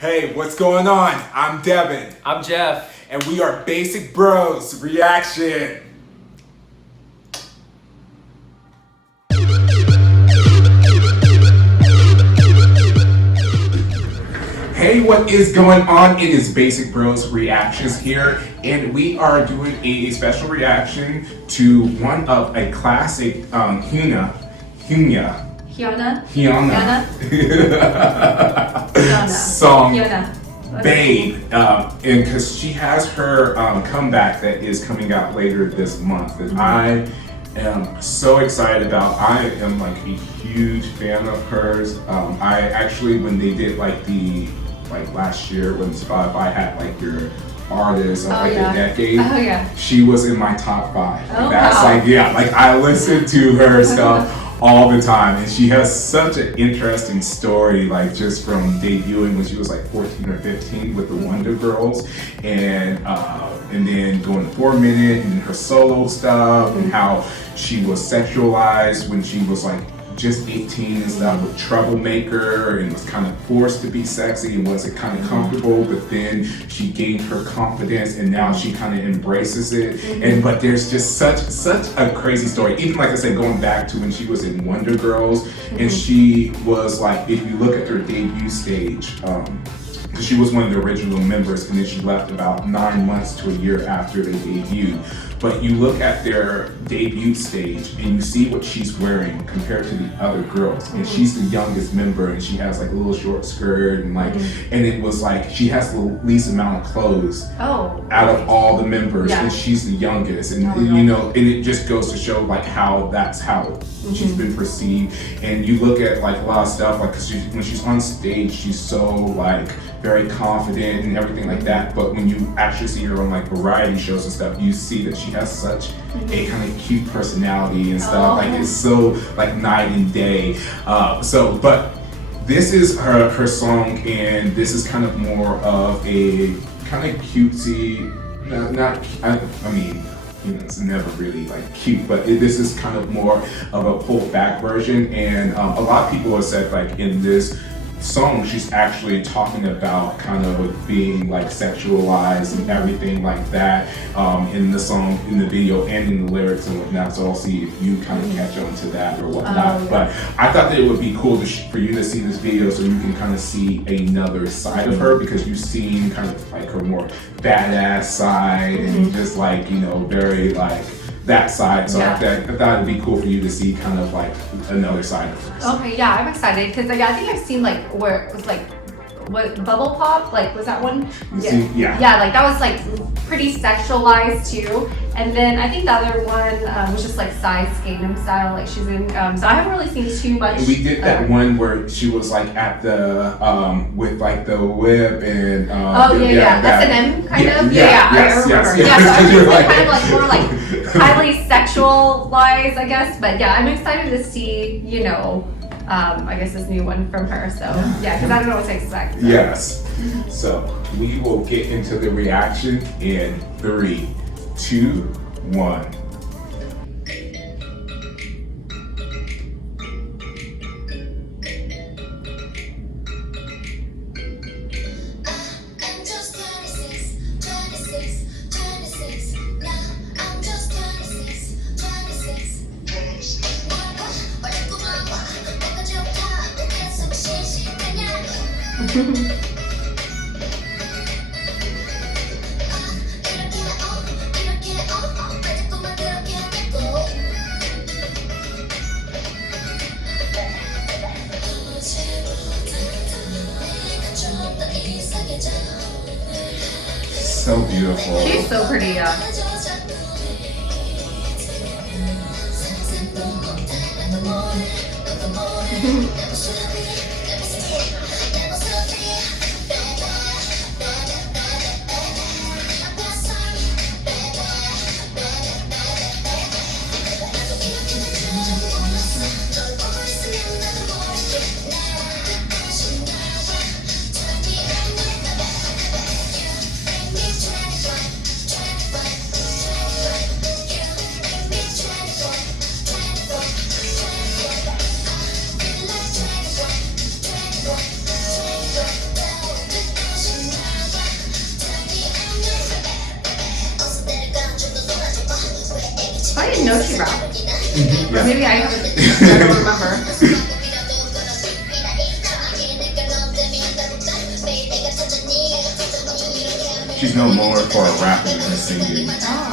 Hey, what's going on? I'm Devin. I'm Jeff. And we are Basic Bros Reaction. Hey, what is going on? It is Basic Bros Reactions here, and we are doing a special reaction to one of a classic Hyuna. Song, Hyuna. Babe, and because she has her comeback that is coming out later this month that I am so excited about. I am like a huge fan of hers. I actually, when they did like last year when Spotify had like your artist of the decade, she was in my top 5. That's I listen to her stuff all the time, and she has such an interesting story, like just from debuting when she was like 14 or 15 with the Wonder Girls, and then going 4 Minute and her solo stuff, and how she was sexualized when she was like just 18 and stuff, with Troublemaker, and was kind of forced to be sexy and wasn't kind of comfortable, but then she gained her confidence and now she kind of embraces it. And but there's just such a crazy story, even like I said, going back to when she was in Wonder Girls, and she was like, if you look at her debut stage, because she was one of the original members, and then she left about 9 months to a year after they debuted. But you look at their debut stage and you see what she's wearing compared to the other girls, and she's the youngest member, and she has like a little short skirt, and like, and it was like she has the least amount of clothes out of all the members, and she's the youngest, and you know, and it just goes to show like how that's how she's been perceived. And you look at like a lot of stuff, like, cause when she's on stage, she's so like very confident and everything like that, but when you actually see her on like variety shows and stuff, you see that she has such a kind of cute personality and stuff. Like, it's so like night and day. But this is her song, and this is kind of more of a kind of cutesy, I mean, you know, it's never really like cute, but this is kind of more of a pulled back version. And a lot of people have said like in this song she's actually talking about kind of being like sexualized and everything like that, in the song, in the video, and in the lyrics and whatnot. So I'll see if you kind of catch on to that or whatnot. But I thought that it would be cool for you to see this video so you can kind of see another side of her, because you've seen kind of like her more badass side and just like, you know, very like that side. So I thought it'd be cool for you to see kind of like another side of her. Okay, yeah, I'm excited because I think I've seen like where it was like, what, Bubble Pop, like, was that one? Yeah, like that was like pretty sexualized too. And then I think the other one was just like size Gangnam Style, like she's in. So I haven't really seen too much. And we did that one where she was like at the with like the whip and S&M kind of. I remember. So I was like, kind of like more like highly sexualized, I guess. But yeah, I'm excited to see, you know, I guess this new one from her. So yeah, because I don't know what to expect. So. Yes. So we will get into the reaction in 3, 2, 1. So beautiful. She's so pretty, yeah. know she rapped? Yeah. Maybe I haven't. I don't remember. She's known more for rapping than singing. Oh.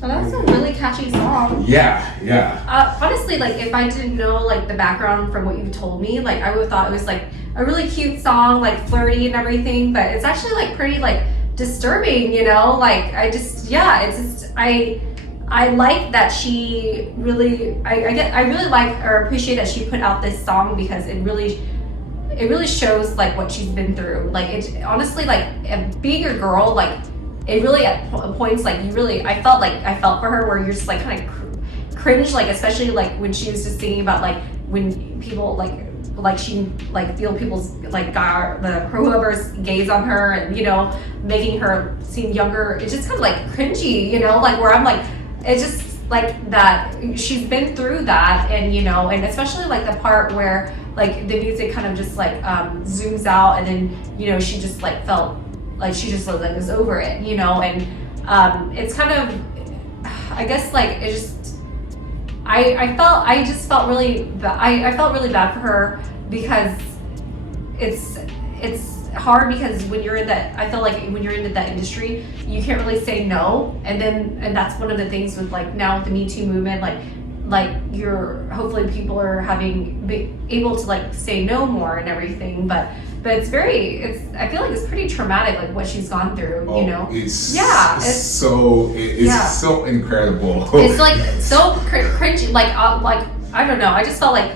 Well, that's a really catchy song. Yeah. Honestly, like if I didn't know like the background from what you told me, like I would have thought it was like a really cute song, like flirty and everything. But it's actually like pretty like disturbing, you know. Like I just I like that she really I really like or appreciate that she put out this song because it really shows like what she's been through. Like it honestly like being a girl like. It really at points like you really I felt for her where you're just like kind of cringe like especially like when she was just thinking about like when people like she like feel people's like whoever's gaze on her and you know making her seem younger. It's just kind of like cringy, you know, like where I'm like it's just like that she's been through that and you know and especially like the part where like the music kind of just like zooms out and then you know she just like felt like she just like was over it, you know, and it's kind of, I guess like it just, I felt really bad for her because it's hard because when you're in that, I feel like when you're into that industry, you can't really say no, and that's one of the things with like now with the Me Too movement, like you're hopefully people are be able to like say no more and everything, but I feel like it's pretty traumatic, like what she's gone through, you know? It's so incredible. It's like so cringy, like I don't know. I just felt like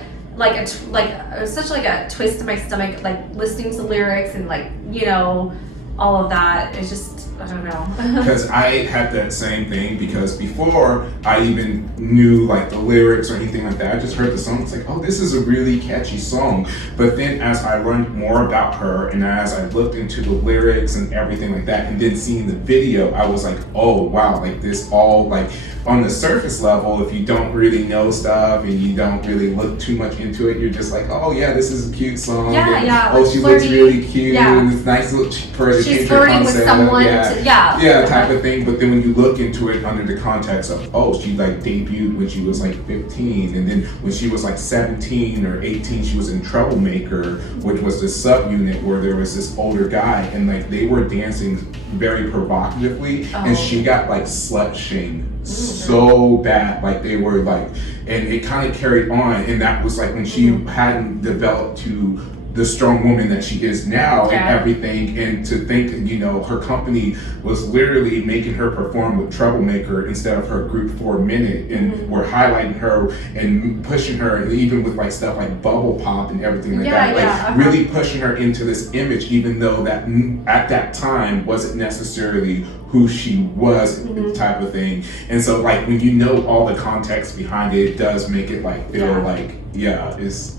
it was such like a twist in my stomach, like listening to lyrics and like you know all of that. It's just I don't know. Because I had that same thing because before I even knew like the lyrics or anything like that, I just heard the song. It's like, oh, this is a really catchy song. But then as I learned more about her and as I looked into the lyrics and everything like that, and then seeing the video, I was like, oh wow, like this all like on the surface level, if you don't really know stuff and you don't really look too much into it, you're just like, oh yeah, this is a cute song. Yeah. Oh, she looks really cute. Yeah. And it's nice little for she's flirting with someone. Type of thing. But then when you look into it under the context of, oh, she like debuted when she was like 15, and then when she was like 17 or 18, she was in Troublemaker, which was the subunit where there was this older guy, and like they were dancing very provocatively, and she got like slut shamed so bad, like they were like, and it kind of carried on, and that was like when she hadn't developed to the strong woman that she is now Yeah. and everything, and to think that, you know, her company was literally making her perform with Troublemaker instead of her group for a minute, and were highlighting her and pushing her, and even with like stuff like Bubble Pop and everything like that, like really pushing her into this image, even though that at that time wasn't necessarily who she was, type of thing. And so like when you know all the context behind it, it does make it like feel like it's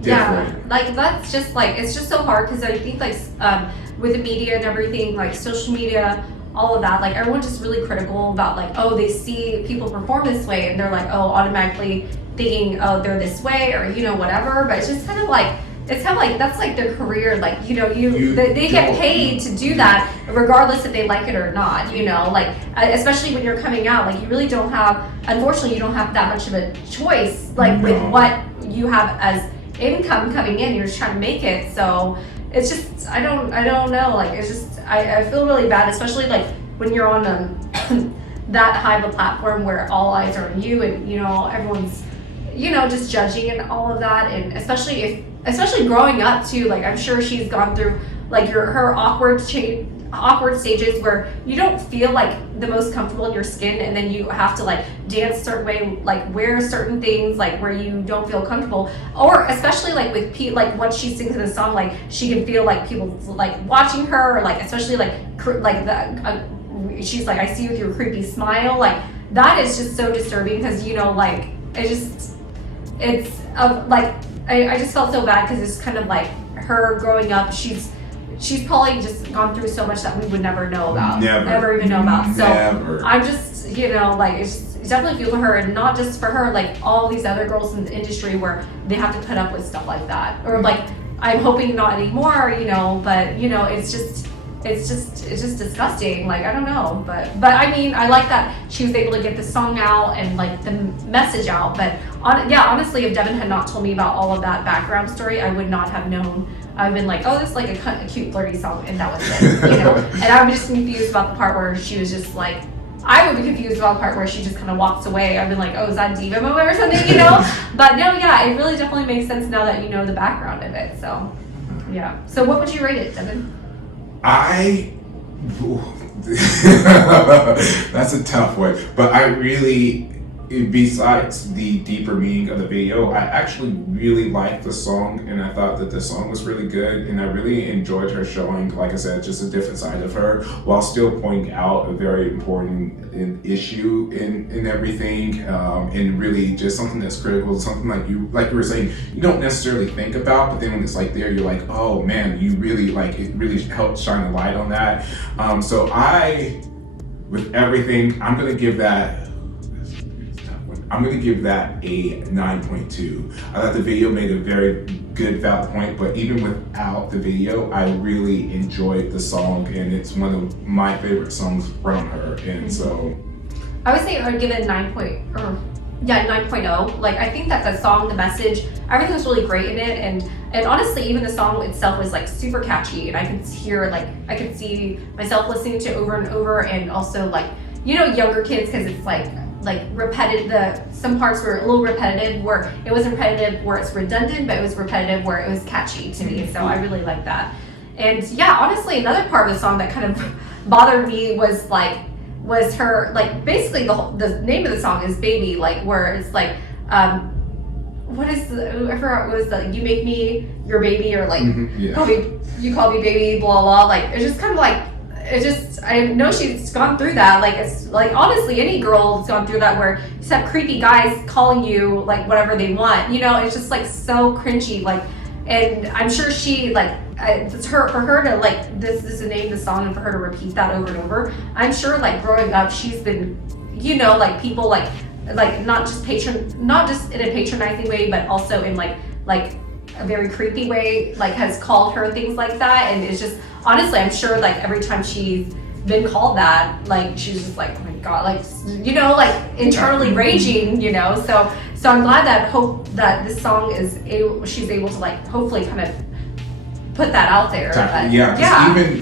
different. Yeah, like that's just like, it's just so hard, because I think like with the media and everything, like social media, all of that, like everyone's just really critical about like, oh, they see people perform this way and they're like, oh, automatically thinking, oh, they're this way, or you know, whatever. But it's just kind of like, it's kind of like, that's like their career, like, you know, they get paid to do that regardless if they like it or not, you know, like especially when you're coming out, like you really don't have, unfortunately you don't have that much of a choice, like with what you have as income coming in. You're just trying to make it. So it's just, I don't know, like it's just, I feel really bad, especially like when you're on that high of a platform where all eyes are on you, and you know, everyone's, you know, just judging and all of that. And especially growing up too, like I'm sure she's gone through like her awkward stages where you don't feel like the most comfortable in your skin, and then you have to like dance a certain way, like wear certain things like where you don't feel comfortable, or especially like with like once she sings in a song, like she can feel like people like watching her, or like especially like she's like, I see you with your creepy smile, like that is just so disturbing, because you know, like it's like I just felt so bad, because it's kind of like her growing up, she's probably just gone through so much that we would never know about, never even know about. So I'm just, you know, like it's definitely feel for her, and not just for her, like all these other girls in the industry where they have to put up with stuff like that, or like I'm hoping not anymore, you know, but you know, it's just disgusting. Like I don't know, but I mean, I like that she was able to get the song out and like the message out. But honestly, if Devin had not told me about all of that background story, I would not have known. I've been like, oh, this is like a cute flirty song, and that was it, you know. And I'm just confused about the part where she was just like, I would be confused about the part where she just kind of walks away. I've been like, oh, is that diva moment or something, you know? But no, yeah, it really definitely makes sense now that you know the background of it. So yeah. So what would you rate it, Devin? That's a tough one, but I really, besides the deeper meaning of the video, I actually really liked the song, and I thought that the song was really good, and I really enjoyed her showing, like I said, just a different side of her, while still pointing out a very important issue in everything, and really just something that's critical, something like you were saying, you don't necessarily think about, but then when it's like there, you're like, oh man, you really like, it really helped shine a light on that. So with everything, I'm gonna give that a 9.2. I thought the video made a very good valid point, but even without the video, I really enjoyed the song, and it's one of my favorite songs from her. And so I would say I would give it 9.0. Like I think that the song, the message, everything was really great in it, and honestly, even the song itself was like super catchy, and I could hear, like I could see myself listening to it over and over, and also like, you know, younger kids, because it's like repetitive. Some parts were a little repetitive, where it wasn't repetitive where it's redundant, but it was repetitive where it was catchy to me. So I really like that. And yeah, honestly, another part of the song that kind of bothered me was her, like basically the name of the song is Baby, like where it's like what is I forgot what was the, you make me your baby, or like you call me baby, blah blah. Like it's just kind of like, I know she's gone through that. Like it's like, honestly, any girl's gone through that, where you just have creepy guys calling you like whatever they want, you know. It's just like so cringy, like. And I'm sure she, like, it's for her to, like, this is the name of the song, and for her to repeat that over and over, I'm sure, like, growing up, she's been, you know, like, people, like not just in a patronizing way, but also in, like a very creepy way, like, has called her things like that. And it's just, honestly, I'm sure, like, every time she's been called that, like, she's just like, oh my god, like, you know, like, internally raging, you know. So I'm glad that this song she's able to, like, hopefully kind of put that out there. But,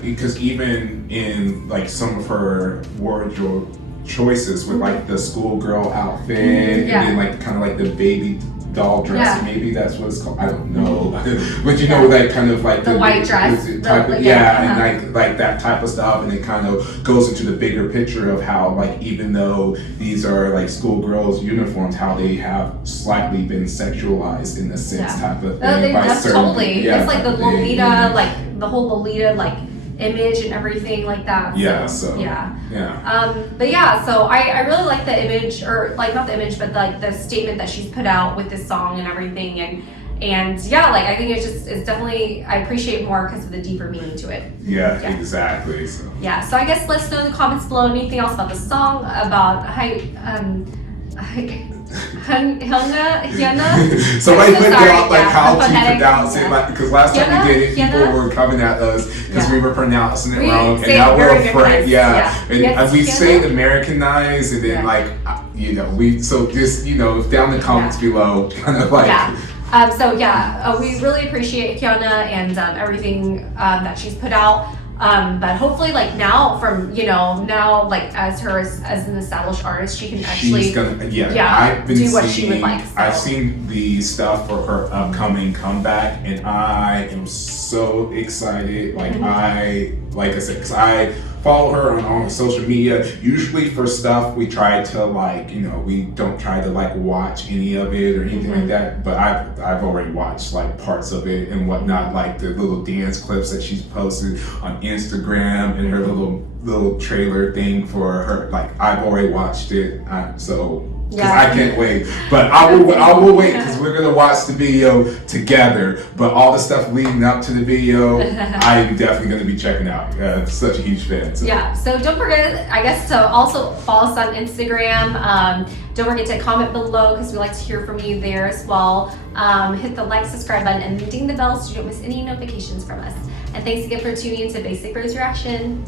because even in, like, some of her wardrobe choices with, like, the schoolgirl outfit, and then, like, kind of like the baby doll dress. Yeah. Maybe that's what it's called. I don't know. But you know, that kind of like the white dress. Type of, and like that type of stuff. And it kind of goes into the bigger picture of how, like, even though these are like schoolgirls' uniforms, how they have slightly been sexualized in a sense, type of thing. That's totally. It's like the Lolita, like the whole Lolita, like image and everything like that. Yeah. But yeah, so I really like the image, or like not the image, but like the statement that she's put out with this song and everything, and yeah, like I think it's definitely, I appreciate more because of the deeper meaning to it. Yeah, exactly. So I guess let us know in the comments below anything else about the song, about Hyuna. Somebody put down like how to pronounce it, like, because last time we did it, people were coming at us because we were pronouncing it wrong, and now we're afraid. And we say it Americanized, and then like so just down in the comments below, kind of like. We really appreciate Hyuna and everything that she's put out. But hopefully, like now, like as an established artist, she can actually I've been do what she would like. So. I've seen the stuff for her upcoming comeback, and I am so excited. Like like I said, because I follow her on all social media. Usually for stuff we try to we don't try to like watch any of it or anything like that. But I've already watched like parts of it and whatnot, like the little dance clips that she's posted on Instagram and her little trailer thing for her. Like I've already watched it, because I can't wait. But I will wait because we're gonna watch the video together. But all the stuff leading up to the video, I'm definitely gonna be checking out. I'm such a huge fan. So. Yeah. So don't forget, I guess, to also follow us on Instagram. Don't forget to comment below because we like to hear from you there as well. Hit the like, subscribe button, and ding the bell so you don't miss any notifications from us. And thanks again for tuning into Basic Rose Reaction.